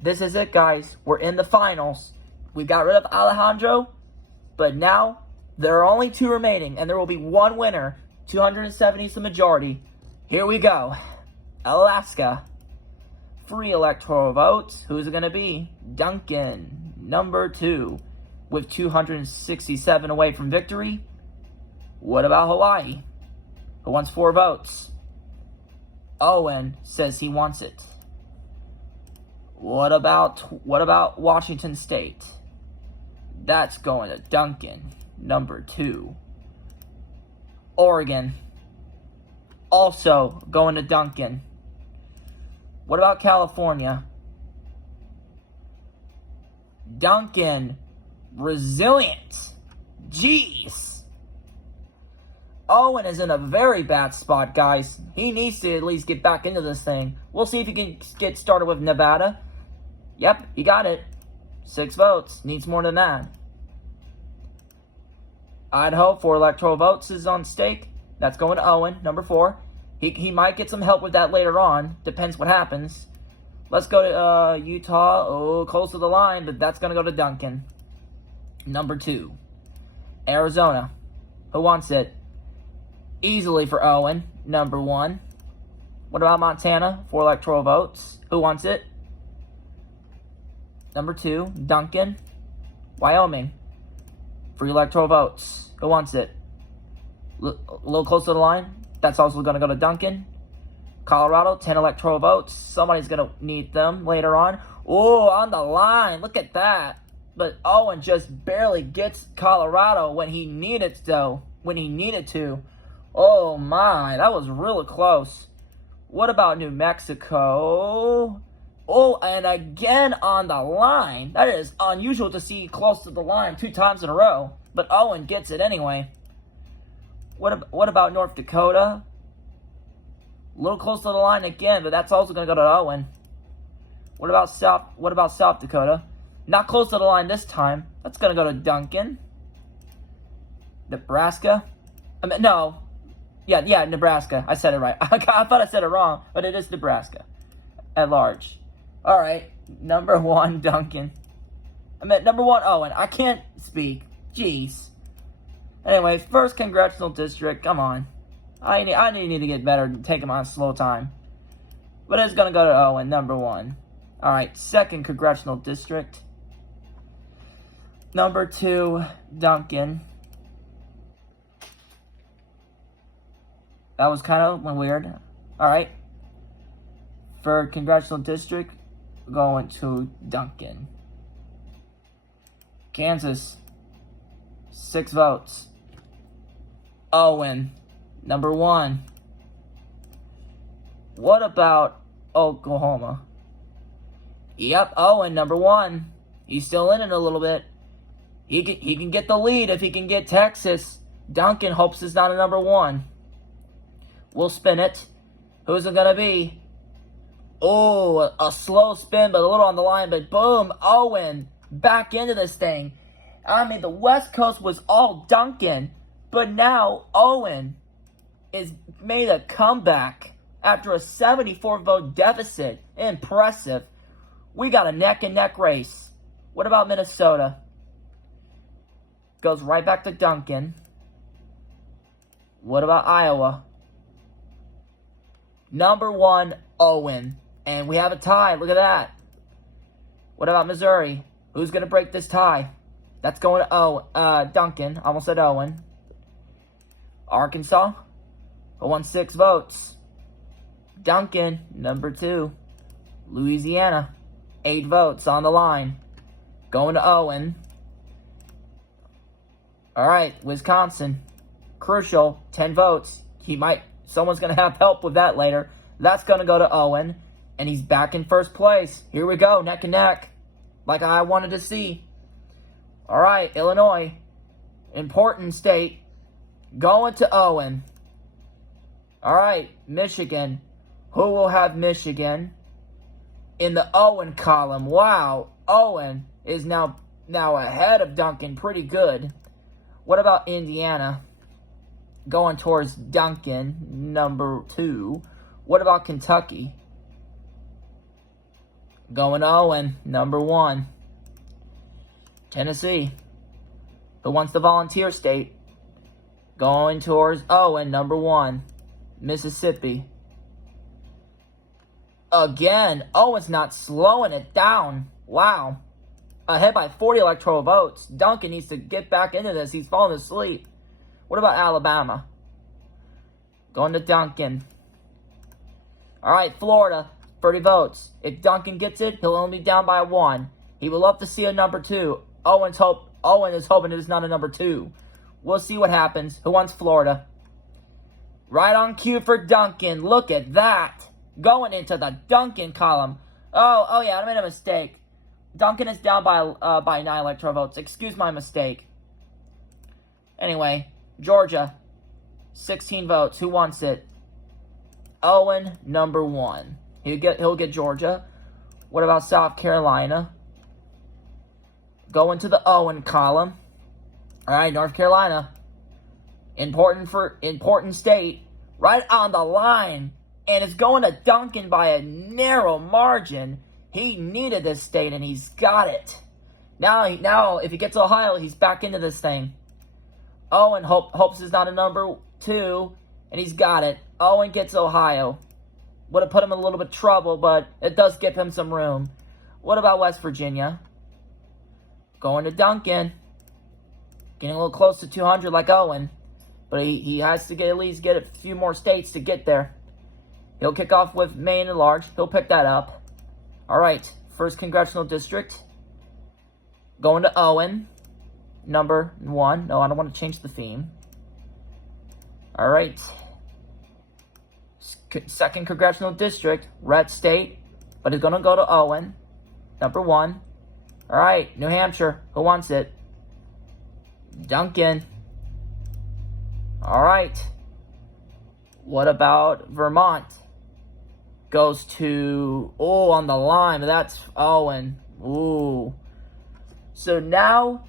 This is it, guys. We're in the finals. We got rid of Alejandro, but now there are only 2 remaining, and there will be 1 winner. 270 is the majority. Here we go. Alaska. Free electoral votes. Who's it going to be? Duncan, number 2, with 267 away from victory. What about Hawaii? Who wants 4 votes? Owen says he wants it. What about Washington State? That's going to Duncan, number 2. Oregon, also going to Duncan. What about California? Duncan, resilient. Jeez. Owen is in a very bad spot, guys. He needs to at least get back into this thing. We'll see if he can get started with Nevada. Yep, he got it. 6 votes. Needs more than that. Idaho, 4 electoral votes is on stake. That's going to Owen, number 4. He might get some help with that later on. Depends what happens. Let's go to Utah. Oh, close to the line, but that's going to go to Duncan. Number 2. Arizona. Who wants it? Easily for Owen, number 1. What about Montana? 4 electoral votes. Who wants it? Number 2, Duncan. Wyoming. 3 electoral votes. Who wants it? A little close to the line. That's also going to go to Duncan. Colorado, 10 electoral votes. Somebody's going to need them later on. Oh, on the line. Look at that. But Owen just barely gets Colorado when he needed to. Oh my, that was really close. What about New Mexico? Oh, and again on the line. That is unusual to see close to the line 2 times in a row. But Owen gets it anyway. What about North Dakota? A little close to the line again, but that's also going to go to Owen. What about South Dakota? Not close to the line this time. That's going to go to Duncan. Nebraska? No. Yeah, Nebraska. I said it right. I thought I said it wrong, but it is Nebraska at large. All right, number 1, Duncan. Number 1, Owen. I can't speak. Jeez. Anyways, first congressional district. Come on. I need to get better. Take him on slow time. But it's going to go to Owen, number 1. All right, second congressional district. Number 2, Duncan. That was kind of weird. All right. Third congressional district, going to Duncan. Kansas, 6 votes. Owen, number 1. What about Oklahoma? Yep, Owen, number 1. He's still in it a little bit. He can get the lead if he can get Texas. Duncan hopes it's not a number 1. We'll spin it. Who's it going to be? Oh, a slow spin, but a little on the line. But boom, Owen back into this thing. The West Coast was all Duncan. But now Owen is made a comeback after a 74-vote deficit. Impressive. We got a neck-and-neck race. What about Minnesota? Goes right back to Duncan. What about Iowa? Number 1, Owen. And we have a tie. Look at that. What about Missouri? Who's going to break this tie? That's going to Duncan. Almost said Owen. Arkansas. Who won 6 votes? Duncan, number 2. Louisiana. 8 votes on the line. Going to Owen. All right, Wisconsin. Crucial, 10 votes. Someone's going to have help with that later. That's going to go to Owen. And he's back in first place. Here we go, neck and neck. Like I wanted to see. All right, Illinois. Important state. Going to Owen. All right, Michigan. Who will have Michigan in the Owen column? Wow, Owen is now ahead of Duncan pretty good. What about Indiana? Going towards Duncan, number 2. What about Kentucky? Going Owen, number 1. Tennessee. Who wants the volunteer state? Going towards Owen, number 1. Mississippi. Again, Owen's not slowing it down. Wow. Ahead by 40 electoral votes. Duncan needs to get back into this. He's falling asleep. What about Alabama? Going to Duncan. All right, Florida, 30 votes. If Duncan gets it, he'll only be down by 1. He will love to see a number 2. Owen is hoping it is not a number 2. We'll see what happens. Who wants Florida? Right on cue for Duncan. Look at that. Going into the Duncan column. Oh yeah, I made a mistake. Duncan is down by 9 electoral votes. Excuse my mistake. Anyway, Georgia, 16 votes. Who wants it? Owen, number 1. He'll get Georgia. What about South Carolina? Going to the Owen column. All right, North Carolina. Important state. Right on the line. And it's going to Duncan by a narrow margin. He needed this state, and he's got it. Now, if he gets Ohio, he's back into this thing. Owen hopes it's not a number 2, and he's got it. Owen gets Ohio. Would have put him in a little bit of trouble, but it does give him some room. What about West Virginia? Going to Duncan. Getting a little close to 200 like Owen. But he has to at least get a few more states to get there. He'll kick off with Maine at large. He'll pick that up. All right, 1st Congressional District. Going to Owen, number 1. No, I don't want to change the theme. All right. 2nd Congressional District, red state, but it's going to go to Owen, number 1. All right, New Hampshire. Who wants it? Duncan. All right. What about Vermont? Goes to, on the line. That's Owen. Ooh. So now,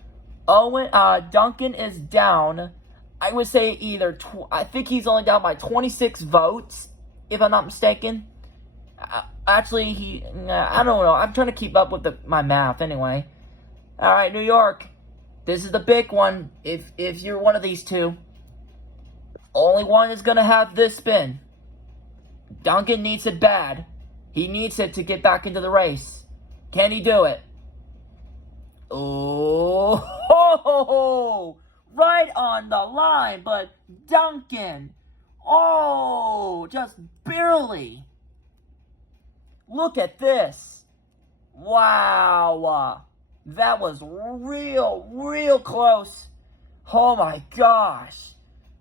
Duncan is down. I would say I think he's only down by 26 votes, if I'm not mistaken. Actually, I don't know. I'm trying to keep up with my math anyway. All right, New York. This is the big one. If you're one of these two, only one is going to have this spin. Duncan needs it bad. He needs it to get back into the race. Can he do it? Oh, right on the line, but Duncan, just barely. Look at this. Wow. That was real close. Oh my gosh.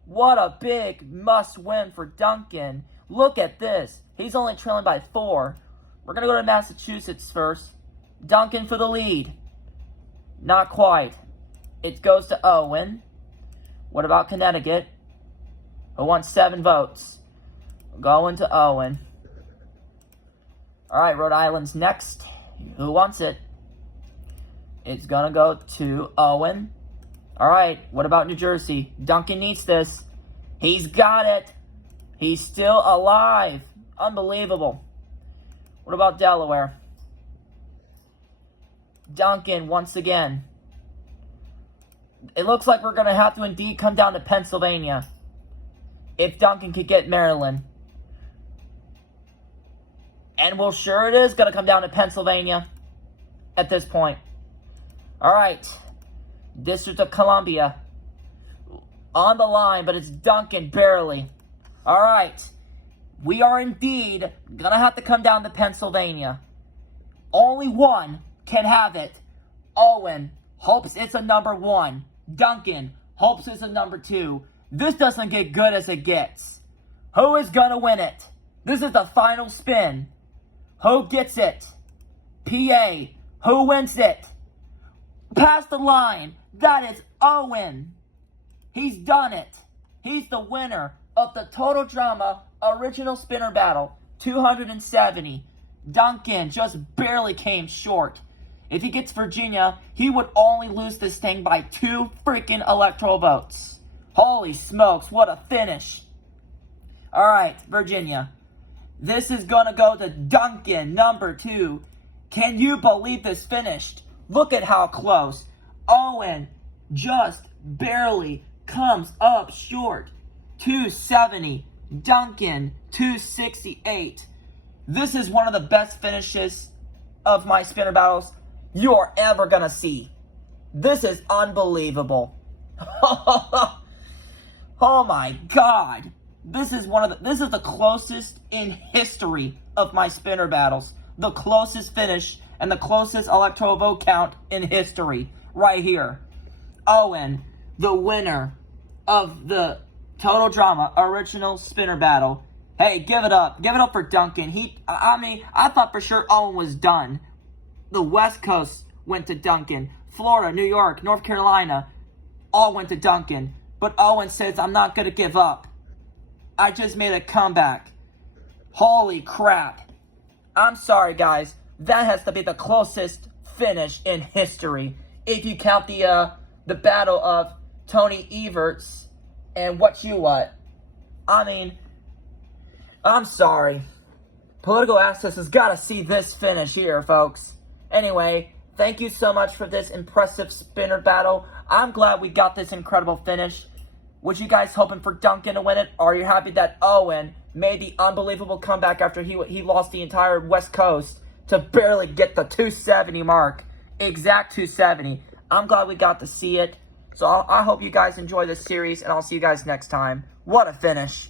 What a big must win for Duncan. Look at this. He's only trailing by 4. We're going to go to Massachusetts first. Duncan for the lead. Not quite. It goes to Owen. What about Connecticut? Who wants 7 votes? Going to Owen. All right, Rhode Island's next. Who wants it? It's going to go to Owen. All right, what about New Jersey? Duncan needs this. He's got it. He's still alive. Unbelievable. What about Delaware? Duncan once again. It looks like we're going to have to indeed come down to Pennsylvania if Duncan could get Maryland. And well, sure it is going to come down to Pennsylvania at this point. All right. District of Columbia. On the line, but it's Duncan barely. All right. We are indeed going to have to come down to Pennsylvania. Only one can have it. Owen hopes it's a number 1. Duncan hopes it's a number 2. This doesn't get good as it gets. Who is going to win it? This is the final spin. Who gets it? PA. Who wins it? Past the line. That is Owen. He's done it. He's the winner of the Total Drama Original Spinner Battle 270. Duncan just barely came short. If he gets Virginia, he would only lose this thing by 2 freaking electoral votes. Holy smokes, what a finish. All right, Virginia. This is going to go to Duncan, number 2. Can you believe this finished? Look at how close. Owen just barely comes up short. 270. Duncan, 268. This is one of the best finishes of my spinner battles you're ever going to see. This is unbelievable. Oh my God. This is the closest in history of my spinner battles. The closest finish and the closest electoral vote count in history. Right here. Owen, the winner of the Total Drama Original Spinner Battle. Hey, give it up. Give it up for Duncan. I thought for sure Owen was done. The West Coast went to Duncan. Florida, New York, North Carolina, all went to Duncan. But Owen says, I'm not going to give up. I just made a comeback. Holy crap. I'm sorry, guys. That has to be the closest finish in history. If you count the battle of Tony Everts and What You What. I mean, I'm sorry. Political Access has got to see this finish here, folks. Anyway, thank you so much for this impressive spinner battle. I'm glad we got this incredible finish. Was you guys hoping for Duncan to win it? Or are you happy that Owen made the unbelievable comeback after he lost the entire West Coast to barely get the 270 mark? Exact 270. I'm glad we got to see it. So I hope you guys enjoy this series, and I'll see you guys next time. What a finish.